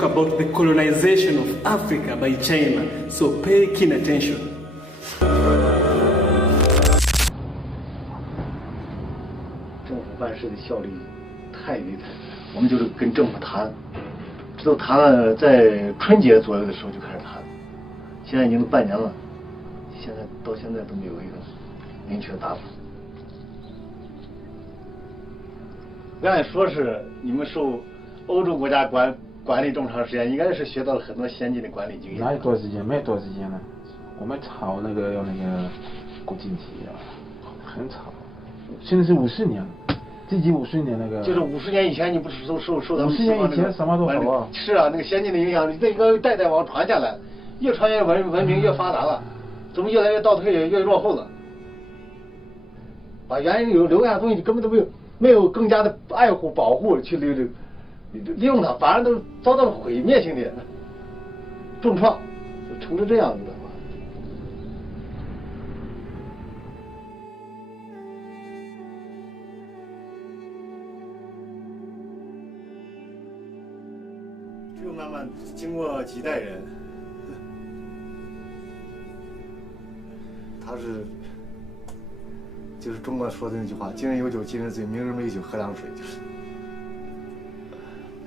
talk about the colonization of Africa by China, so pay keen attention. 政府办事的效率太低，我们就是跟政府谈，这都谈了，在春节左右的时候就开始谈，现在已经半年了，到现在都没有一个明确的答复。刚才说是你们受欧洲国家管理这么长时间，应该是学到了很多先进的管理经验。哪有多少时间？没有多少时间了。我们炒那个要那个国经济啊，很炒。现在是50年了，自己50年那个。就是50年以前，你不是受咱们50年以前什么都好啊。是啊，那个先进的影响，那个代代往传下来，越传越文明越发达了，怎么越来越倒退，越落后了？把原有留下的东西根本都没有更加的爱护保护去利用它，反而都遭到了毁灭性的重创，就成这样子的。这个慢慢经过几代人，就是中国说的那句话：“今人有酒今人醉，明人没酒喝凉水。”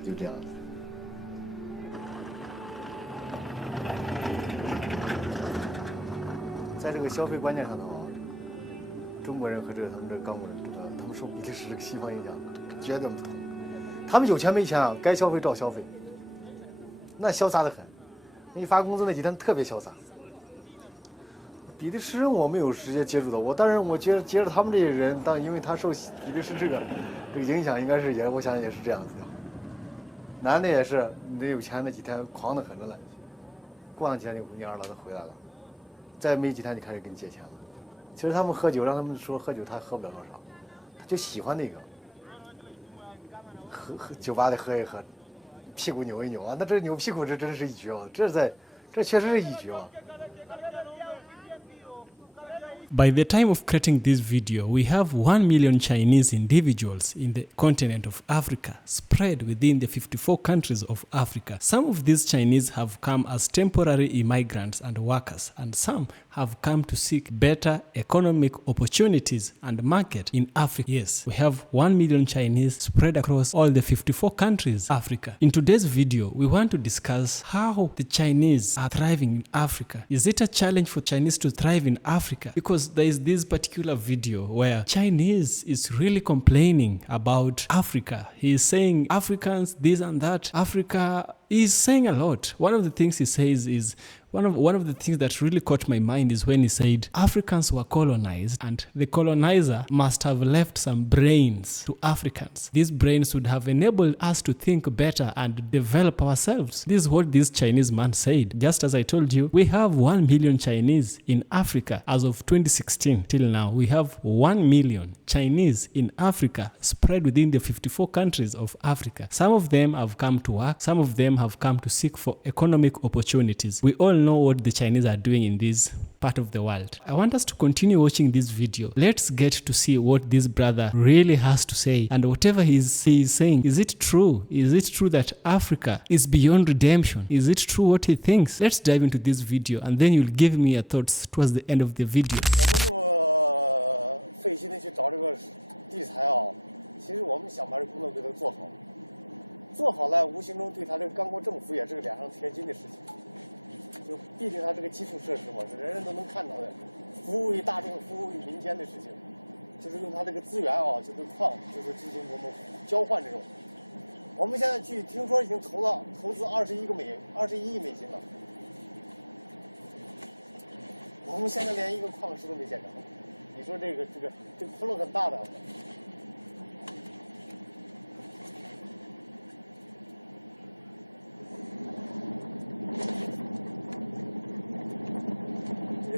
就这样子。在这个消费观念上头，中国人和他们这刚果人，他们受比利时这个西方影响绝对不同。他们有钱没钱啊，该消费照消费，那潇洒得很。一发工资那几天特别潇洒。比利时人我没有直接接触到，当然我觉得接触他们这些人，因为他受比利时这个影响，应该是我想也是这样子的。男的也是，你得有钱那几天狂得很着嘞，过上几天你二老子回来了，再没几天就开始给你借钱了。其实他们喝酒，让他们说喝酒，他喝不了多少，他就喜欢那个，喝酒吧里喝一喝，屁股扭一扭啊，那这扭屁股这真是一绝啊，这确实是一绝啊。By the time of creating this video, we have 1 million Chinese individuals in the continent of Africa, spread within the 54 countries of Africa. Some of these Chinese have come as temporary immigrants and workers, and some have come to seek better economic opportunities and market in Africa. Yes, we have 1 million Chinese spread across all the 54 countries of Africa. In today's video, we want to discuss how the Chinese are thriving in Africa. Is it a challenge for Chinese to thrive in Africa? Because there is this particular video where Chinese is really complaining about Africa. He is saying Africans this and that. Africa is saying a lot. One of the things he says is one of the things that really caught my mind is when he said Africans were colonized and the colonizer must have left some brains to Africans. These brains would have enabled us to think better and develop ourselves. This is what this Chinese man said. Just as I told you, we have 1 million Chinese in Africa as of 2016 till now. We have 1 million Chinese in Africa spread within the 54 countries of Africa. Some of them have come to work. Some of them have come to seek for economic opportunities. We all know what the Chinese are doing in this part of the world. I want us to continue watching this video. Let's get to see what this brother really has to say, and whatever he is saying, is it true? Is it true that Africa is beyond redemption? Is it true what he thinks? Let's dive into this video and then you'll give me your thoughts towards the end of the video. 我们这么费心的去找这个地财啊，其实我们想把这工作给它做好，做好了，无形中对他这个刚果政府也是个脸上贴金的事情。就毕竟它这个基础设施嘛，是人人都能看到的，服务于大众、服务于民间的事情，就是用它这个资源啊，就是矿，就是进行我们交换这种。我们现在听说已经投资21亿美金了，我们现在连一个矿石都没见着。你说这个窟窿很大的。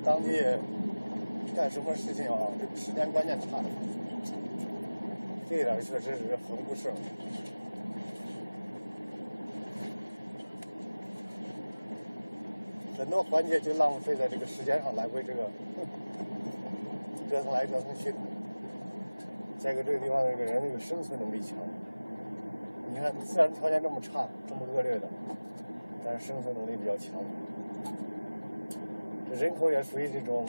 当地干什么事情啊？这个时间观念差的，这一点确实是很不适。很多环节就浪费在这个时间上，来回这个折腾来折腾去的。再一个，这个地方这个人这个生存能力强，你看自然条件这么差，这么恶劣的，但是生存能力比较强。人口也属于这种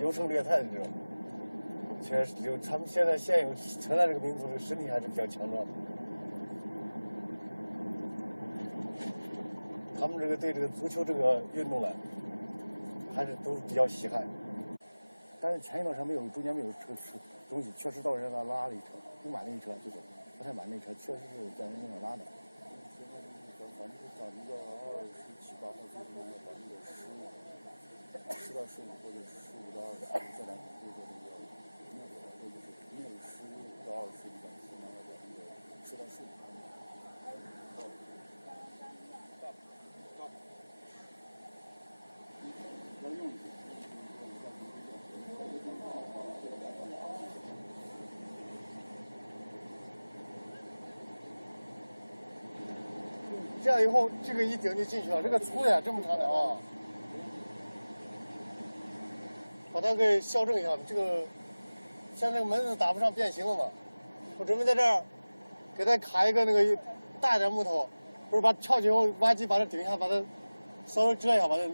优胜劣汰的这种，确实他们现有承担这个民族的身体还是比较强壮的。他们这个对这个足球这个运动呢，还是都比较稀罕。但是前一段时间中间没有车东西，确实到人那拉了一车，不满了一车，这个不太满那车，确实是在人那拉的。反正是赶到27、8号，就是能把那个10到15或者15到20这两种规则那个那个，或者是没有15到20一档次，那要把那个10到15。要用一些。这样以后，这个一顶就进去了。这个粗呀，这么长的啊，把它给校正一下。这个像这个门子打不上变形了嘛，我准备在这儿给它卡一个那个大一点木头，不是把翘起以后挖机把它顶一下，把它稍微遮一下，把它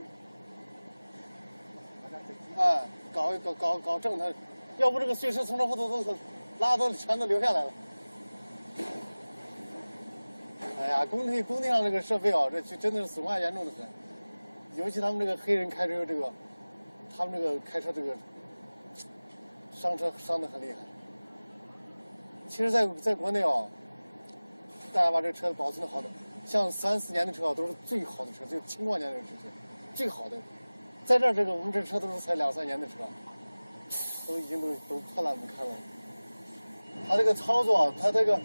哎搞正它，要不这个碎石从这后头都拉都全都流下来了。哎呀，工地上这个设备啊，这真的是损坏严重的很。尤其他们这个黑人开车这个，他们这个开车这个伤车伤得很厉害。其实在国内啊，大家把这个车保存的好的，像3、4年的车啊，都是最好的车，最青壮年的车，最好的。在这儿我们这车都是才2、3年的车，都已经都破烂不堪了。他这个操作，他这个。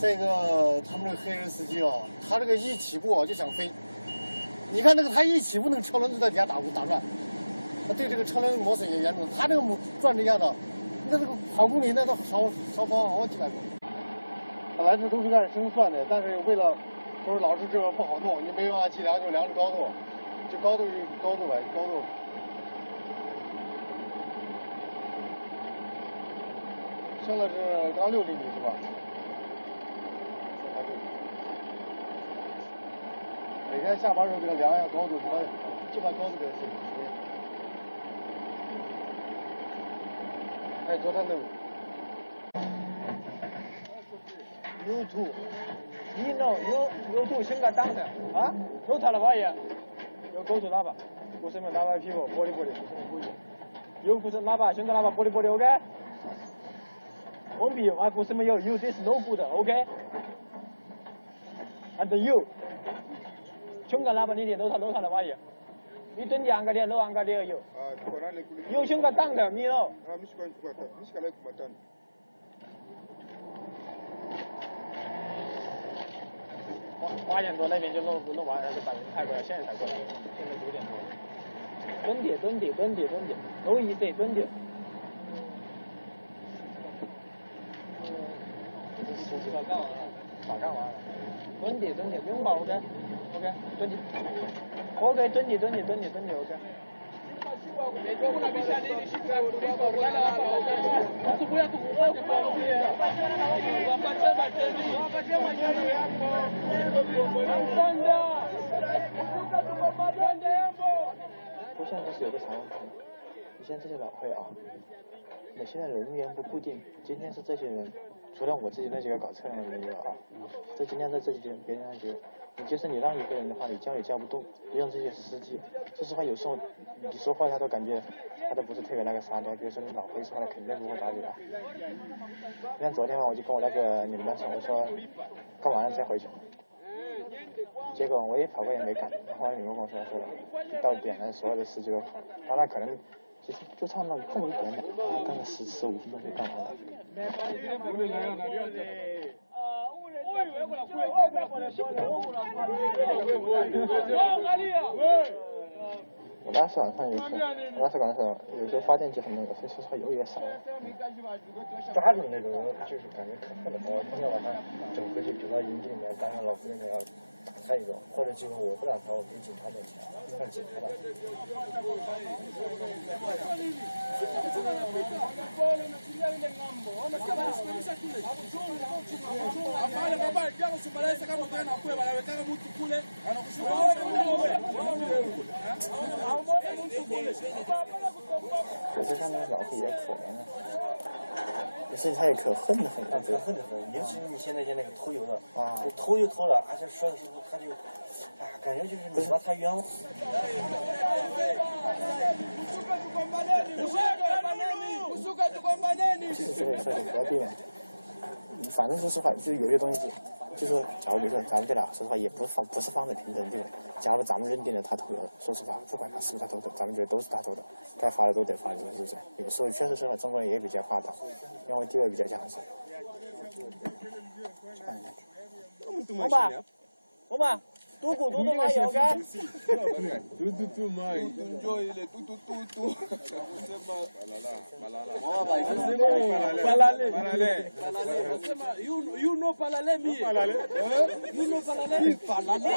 他们这个黑人司机啊，他这个一起步啊就想飞，你看他一起步，那个车轮就在底下打转，他对这个车轮磨损也严重。他这个转这下的，那这个跑公里那都少跑好几百公里。本来这都是按升算的，但是为了不是老是这个不好弄，你没办法计量，就量着高度，就高度呗，高度。升了是刚6厘米是吧？每天下班时候这个量一下高度，就把高度给它写。还有昨天的有图，你有图先给挡上啊！有他的话也有高速喇叭，不是没喇叭屁股，玻璃，不是没故意。有不是喇叭，先给喇叭玻璃 ，OK？ won't be用啊，不是没有this no good OK？ And you。胸个喇叭你的楼上的话也，你等的安个的楼安个的有。有胸个挡的你喽。8点多那边就弄完，然后就把人派过来，现在才过来，现在9点多。蹲点，都意思蹲点。马上完了。蹲点，拥抱 OK， 蹲点 ，OK， 蹲点 OK。不像就是有个常问题，你像这些晚会啊，你现在人员不固定，今天是这些人。除了我自己那几个搞测量的人员啊，这今天在这几天别人那几个，你就是你让一个人的话，你叫也叫不动，你让这些司机，说实话有时候你说话他都感觉他都不是特别那个啥的，比如说你老会说他肯定不会打你的。你看昨天嘛，我就跟我那个你们班长我说干完了再回去，结果我也跑过也没干，后来你们跟我说到点了，所有的司机都跑，那可能其实就差那么一点点，干个15分钟就干完了。我我当时晚上也是，我当时晚上有时候发电机很那个，所以说实话油也少了。抓住那种就是感觉可恨的慌，一定要把它整回去，整到营地里面，当然老夫人要打他一个，或者就是我不打他，我给警察打，让警察打。可是他那老婆也可怜啊，可是他也可恨得很，可恨得很。尤其是你现在那个偷油的啊，偷就偷了，而且说的时候他就，感觉就是你说他冤枉。就是说何必嘛？反正说实话，就有些东西就说，假如比如说咱们这俩，说实话也不是放在平等地位。假如咱们认定了他偷油了，说实话，不管他是不是他偷的，咱们觉得都是他偷的，该罚的都得罚，是不是？有时候确实是中国人也比较霸道，因为地位比较强势。我们多过多买油干。You know palale mi. You know palale. Palale.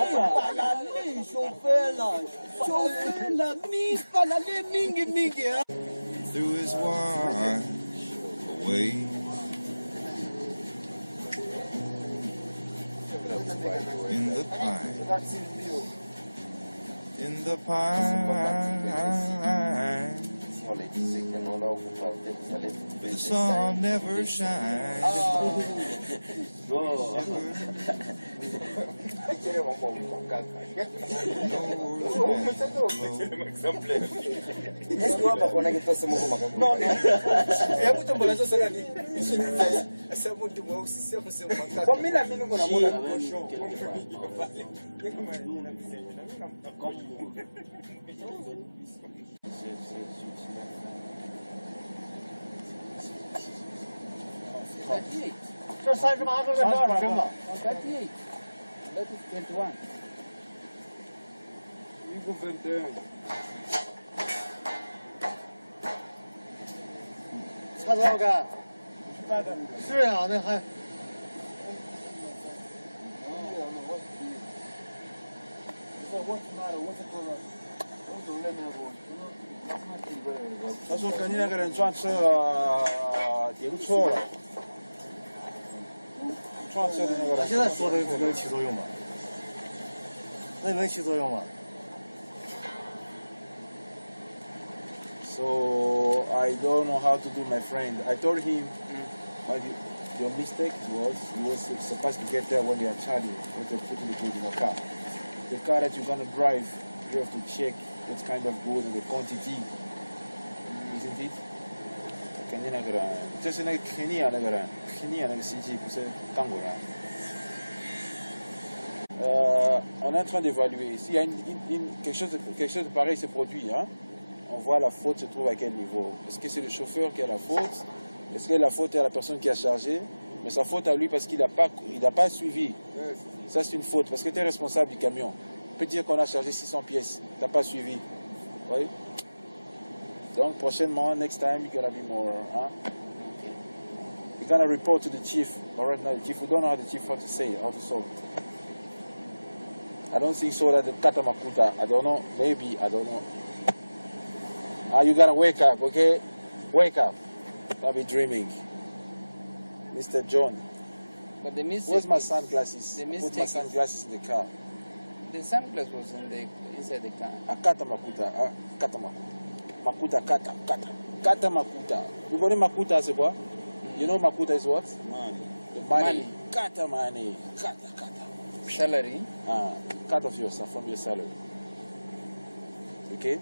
Chofela mi palale mingi. Through his wash away. In the pine, in the pine, the sun never shines.这38个12升吧。That is 21. You go 21. 差多少干？是啊，那还。他说跟你那个人撞车停错了，撞车的那个人。他现在说的能起作用吗？那能起作用吗？ So I don't know how to do, my friend. I told him what your mistake was. You was supposed to get there when they are charging, when they're putting the food in your car. The car that you're gonna drive, you have to check what kind of food and the quantity, isn't it? 肯定那个人，就是那个肯尼亚那个人，肯尼亚那个司机不是刚过来。On est en train d'évaluer. S'il y a quelque chose de pareil se produit, hein, on voit la faute se trouve à quel niveau. Est-ce que c'est le chauffeur qui a la faute? Est-ce que la faute est à la personne qui a chargé? Mais sa faute à lui parce qu'il n'a pas suivi. Ça, c'est une faute parce que tu es responsable du camion. On peut dire qu'on a chargé 600 pièces. Tu n'as pas suivi. Oui? Donc, prochainement, next time, you're going to be more. Huh? You're going to report to the chief. But right now, the chief, we don't know how the chief how to say it, how to solve it. I don't think so that the Katamakuta, I don't know, maybe, I don't know. You gotta wake up, okay? Wake up. I'll be dreaming. Mr. John. But the mistake. Where's my sunglasses? The I put my mistake sunglasses in the car. The sunglass was inside the car. Kata Makuta. Kata Makuta. Makuta Kata. Kata. Kata Makuta. You know Makuta c'est quoi? You know Makuta is what? Money. The money. Money. Kata money. Kata kata. Salary. Cut off yourself from your salary. Okay?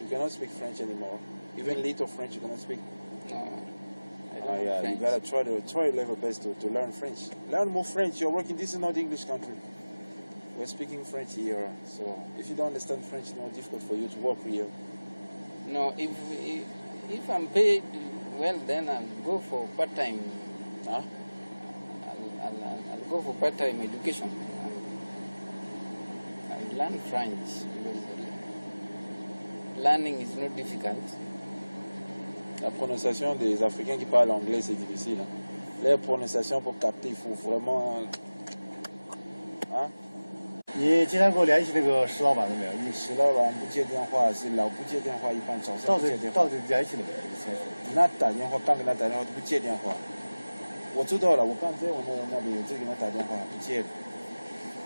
You cannot speak French anymore. Even little French you cannot speak. No. I don't know Yeah, French. you gotta try your level best to learn French. Learn more French. You're working. This is not English country. We're speaking French here, so if you don't understand French, it's more difficult for you to work here. No, if I'm paid well, then I'll go for part-time. Huh? I'll go for part-time education. I'll learn French because learning is not difficult. La prononciation des Africains qui parlent anglais, c'est difficile. Hein. Les prononciations pour capter, il faut vraiment... Hein? 你今天给我联系那个石老板了没有？你石老板不接电话，是老不接电话，一般早上不接电话。到底联系了没有？以前说。那打电话，刚给他打电话都不接电话。我知道了，我刚在我那里有在给他打电话，不接。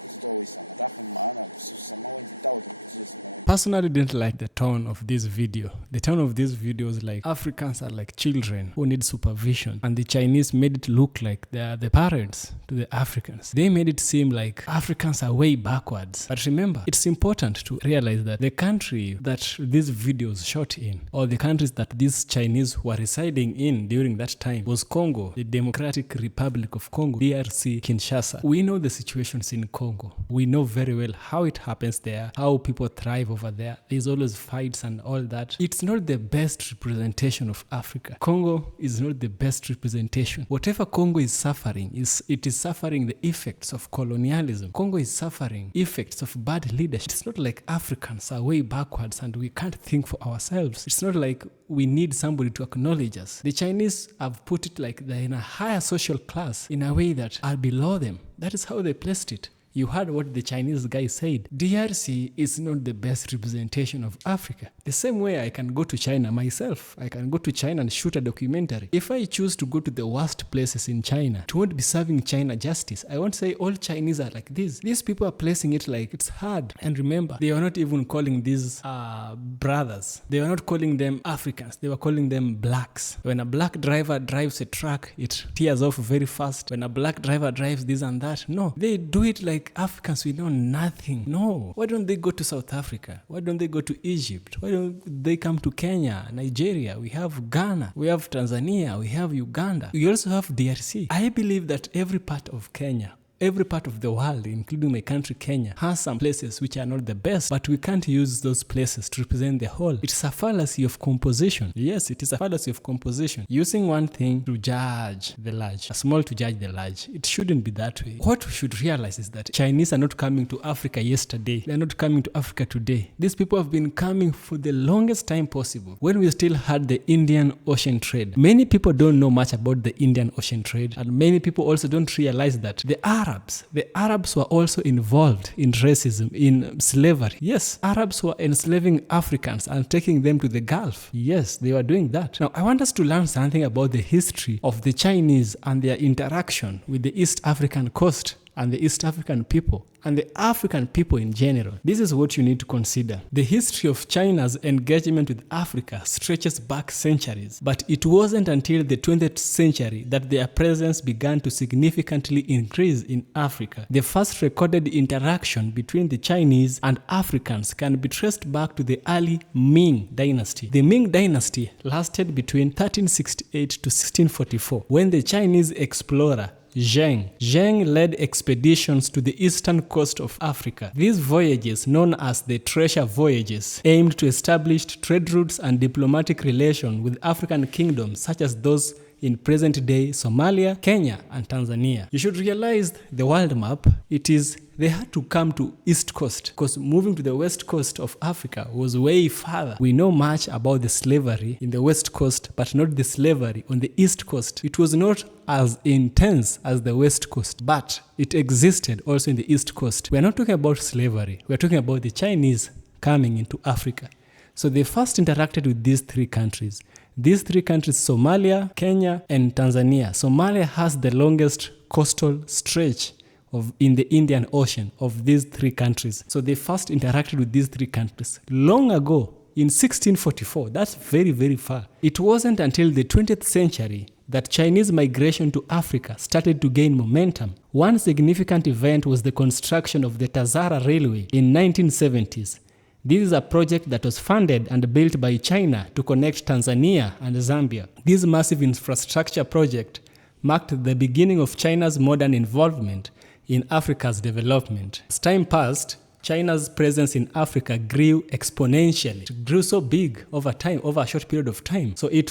不知道为什么，他很忙的，是什么问题，到底不知什么问题。 Personally didn't like the tone of this video. The tone of this video is like Africans are like children who need supervision, and the Chinese made it look like they are the parents to the Africans. They made it seem like Africans are way backwards. But remember, it's important to realize that the country that these videos shot in, or the countries that these Chinese were residing in during that time, was Congo, the Democratic Republic of Congo, DRC, Kinshasa. We know the situations in Congo. We know very well how it happens there, how people thrive over there. There's always fights and all that. It's not the best representation of Africa. Congo is not the best representation. Whatever Congo is suffering, it is suffering the effects of colonialism. Congo is suffering effects of bad leadership. It's not like Africans are way backwards and we can't think for ourselves. It's not like we need somebody to acknowledge us. The Chinese have put it like they're in a higher social class in a way that are below them. That is how they placed it. You heard what the Chinese guy said. DRC is not the best representation of Africa. The same way I can go to China myself. I can go to China and shoot a documentary. If I choose to go to the worst places in China, it won't be serving China justice. I won't say all Chinese are like this. These people are placing it like it's hard. And remember, they are not even calling these brothers. They are not calling them Africans. They were calling them blacks. When a black driver drives a truck, it tears off very fast. When a black driver drives this and that, no. They do it like Africans, we know nothing. No. Why don't they go to South Africa? Why don't they go to Egypt? Why don't they come to Kenya, Nigeria? We have Ghana. We have Tanzania. We have Uganda. We also have DRC. I believe that every part of Kenya, every part of the world, including my country, Kenya, has some places which are not the best, but we can't use those places to represent the whole. It's a fallacy of composition. Yes, it is a fallacy of composition. Using one thing to judge the large, a small to judge the large. It shouldn't be that way. What we should realize is that Chinese are not coming to Africa yesterday. They're not coming to Africa today. These people have been coming for the longest time possible, when we still had the Indian Ocean trade. Many people don't know much about the Indian Ocean trade, and many people also don't realize that the Arabs were also involved in racism, in slavery. Yes, Arabs were enslaving Africans and taking them to the Gulf. Yes, they were doing that. Now, I want us to learn something about the history of the Chinese and their interaction with the East African coast and the East African people and the African people in general. This is what you need to consider. The history of China's engagement with Africa stretches back centuries, but it wasn't until the 20th century that their presence began to significantly increase in Africa. The first recorded interaction between the Chinese and Africans can be traced back to the early Ming dynasty. The Ming dynasty lasted between 1368 to 1644, when the Chinese explorer Zheng led expeditions to the eastern coast of Africa. These voyages, known as the treasure voyages, aimed to establish trade routes and diplomatic relations with African kingdoms such as those in present-day Somalia, Kenya, and Tanzania. You should realize the world map, they had to come to East Coast, because moving to the West Coast of Africa was way farther. We know much about the slavery in the West Coast, but not the slavery on the East Coast. It was not as intense as the West Coast, but it existed also in the East Coast. We are not talking about slavery. We are talking about the Chinese coming into Africa. So they first interacted with these three countries. These three countries, Somalia, Kenya, and Tanzania. Somalia has the longest coastal stretch in the Indian Ocean of these three countries. So they first interacted with these three countries long ago, in 1644. That's very, very far. It wasn't until the 20th century that Chinese migration to Africa started to gain momentum. One significant event was the construction of the Tazara Railway in 1970s. This is a project that was funded and built by China to connect Tanzania and Zambia. This massive infrastructure project marked the beginning of China's modern involvement in Africa's development. As time passed, China's presence in Africa grew exponentially. It grew so big over time, over a short period of time. So it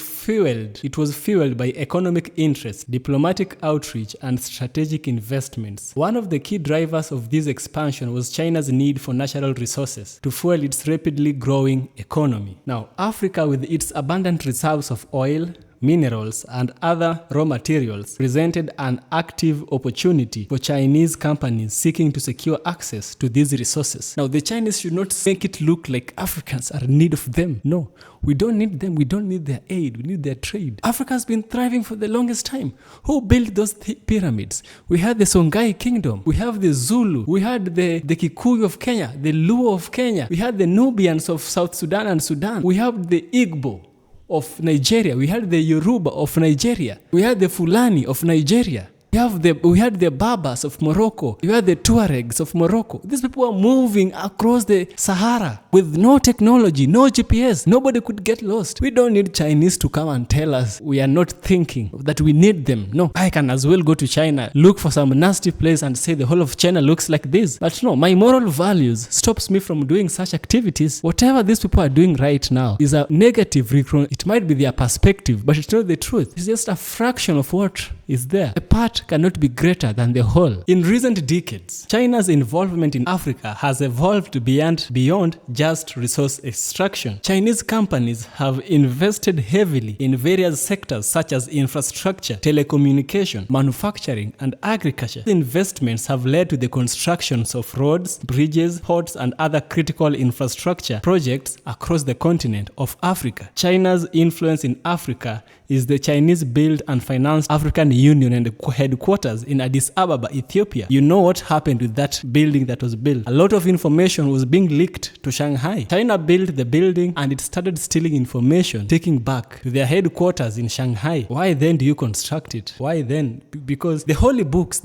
was fueled by economic interest, diplomatic outreach, and strategic investments. One of the key drivers of this expansion was China's need for natural resources to fuel its rapidly growing economy. Now, Africa, with its abundant reserves of oil, minerals, and other raw materials, presented an active opportunity for Chinese companies seeking to secure access to these resources. Now, the Chinese should not make it look like Africans are in need of them. No, we don't need them. We don't need their aid. We need their trade. Africa has been thriving for the longest time. Who built those pyramids? We had the Songhai Kingdom. We have the Zulu. We had the Kikuyu of Kenya, the Luo of Kenya. We had the Nubians of South Sudan and Sudan. We have the Igbo of Nigeria. We had the Yoruba of Nigeria. We had the Fulani of Nigeria. We had the Berbers of Morocco. We had the Tuaregs of Morocco. These people were moving across the Sahara with no technology, no GPS. Nobody could get lost. We don't need Chinese to come and tell us we are not thinking that we need them. No, I can as well go to China, look for some nasty place and say the whole of China looks like this. But no, my moral values stops me from doing such activities. Whatever these people are doing right now is a negative recon. It might be their perspective, but it's not the truth. It's just a fraction of what is there. The part cannot be greater than the whole. In recent decades, China's involvement in Africa has evolved beyond just resource extraction. Chinese companies have invested heavily in various sectors such as infrastructure, telecommunication, manufacturing, and agriculture. These investments have led to the constructions of roads, bridges, ports, and other critical infrastructure projects across the continent of Africa. China's influence in Africa is the Chinese built and financed African Union and the headquarters in Addis Ababa, Ethiopia. You know what happened with that building that was built. A lot of information was being leaked to Shanghai. China built the building and it started stealing information, taking back to their headquarters in Shanghai. Why then do you construct it? Why then? Because the holy books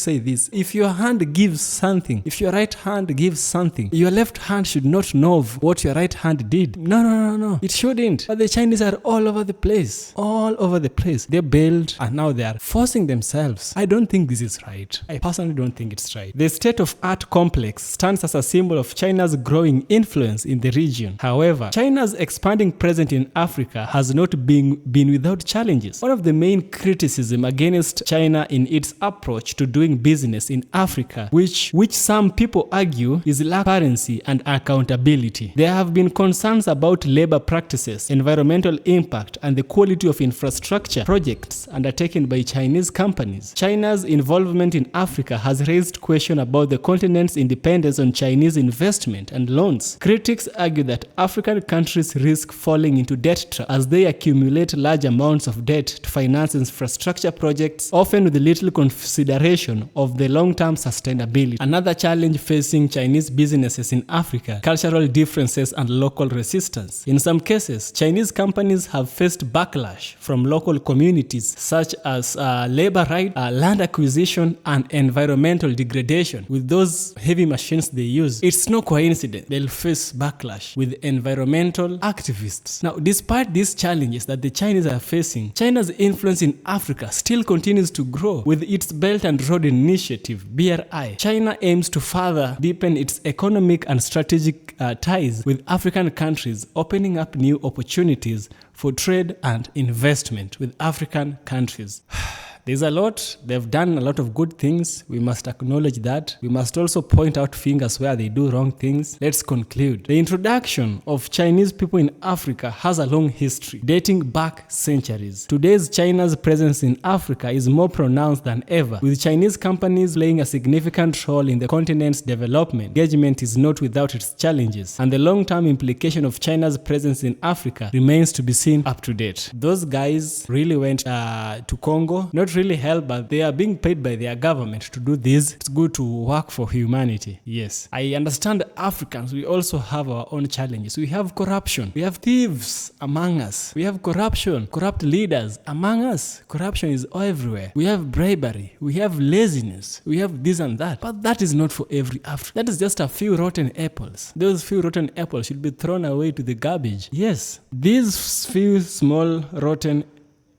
say this: if your hand gives something, if your right hand gives something, your left hand should not know of what your right hand did. No. It shouldn't. But the Chinese are all over the place. All over the place. They build and now they are forcing themselves. I don't think this is right. I personally don't think it's right. The state-of-art complex stands as a symbol of China's growing influence in the region. However, China's expanding presence in Africa has not been without challenges. One of the main criticisms against China in its approach to doing business in Africa, which some people argue is lack of transparency and accountability. There have been concerns about labor practices, environmental impact, and the quality of infrastructure projects undertaken by Chinese companies. China's involvement in Africa has raised questions about the continent's independence on Chinese investment and loans. Critics argue that African countries risk falling into debt trap as they accumulate large amounts of debt to finance infrastructure projects, often with little consideration of the long-term sustainability. Another challenge facing Chinese businesses in Africa: cultural differences and local resistance. In some cases, Chinese companies have faced backlash from local communities such as labor rights, land acquisition, and environmental degradation. With those heavy machines they use, it's no coincidence they'll face backlash with environmental activists. Now, despite these challenges that the Chinese are facing, China's influence in Africa still continues to grow. With its Belt and Road Initiative, BRI, China aims to further deepen its economic and strategic ties with African countries, opening up new opportunities for trade and investment with African countries. There's a lot. They've done a lot of good things. We must acknowledge that. We must also point out fingers where they do wrong things. Let's conclude. The introduction of Chinese people in Africa has a long history, dating back centuries. Today's China's presence in Africa is more pronounced than ever, with Chinese companies playing a significant role in the continent's development. Engagement is not without its challenges, and the long-term implication of China's presence in Africa remains to be seen up to date. Those guys really went to Congo, not really help, but they are being paid by their government to do this. It's good to work for humanity. Yes, I understand Africans, we also have our own challenges. We have corruption. We have thieves among us. We have corruption, corrupt leaders among us. Corruption is everywhere. We have bribery. We have laziness. We have this and that. But that is not for every African. That is just a few rotten apples. Those few rotten apples should be thrown away to the garbage. Yes, these few small rotten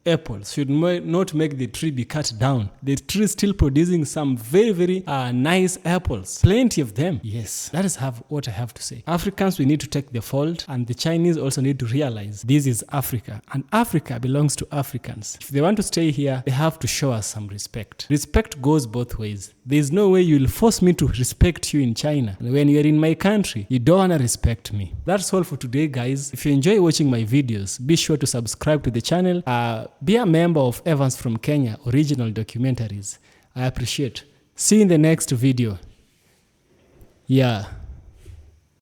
apples should not make the tree be cut down. The tree is still producing some very, very nice apples. Plenty of them. Yes, that is what I have to say. Africans, we need to take the fault, and the Chinese also need to realize this is Africa, and Africa belongs to Africans. If they want to stay here, they have to show us some respect. Respect goes both ways. There is no way you will force me to respect you in China. When you are in my country, you don't want to respect me. That's all for today, guys. If you enjoy watching my videos, be sure to subscribe to the channel. Be a member of Evans from Kenya Original Documentaries. I appreciate. See you in the next video. Yeah.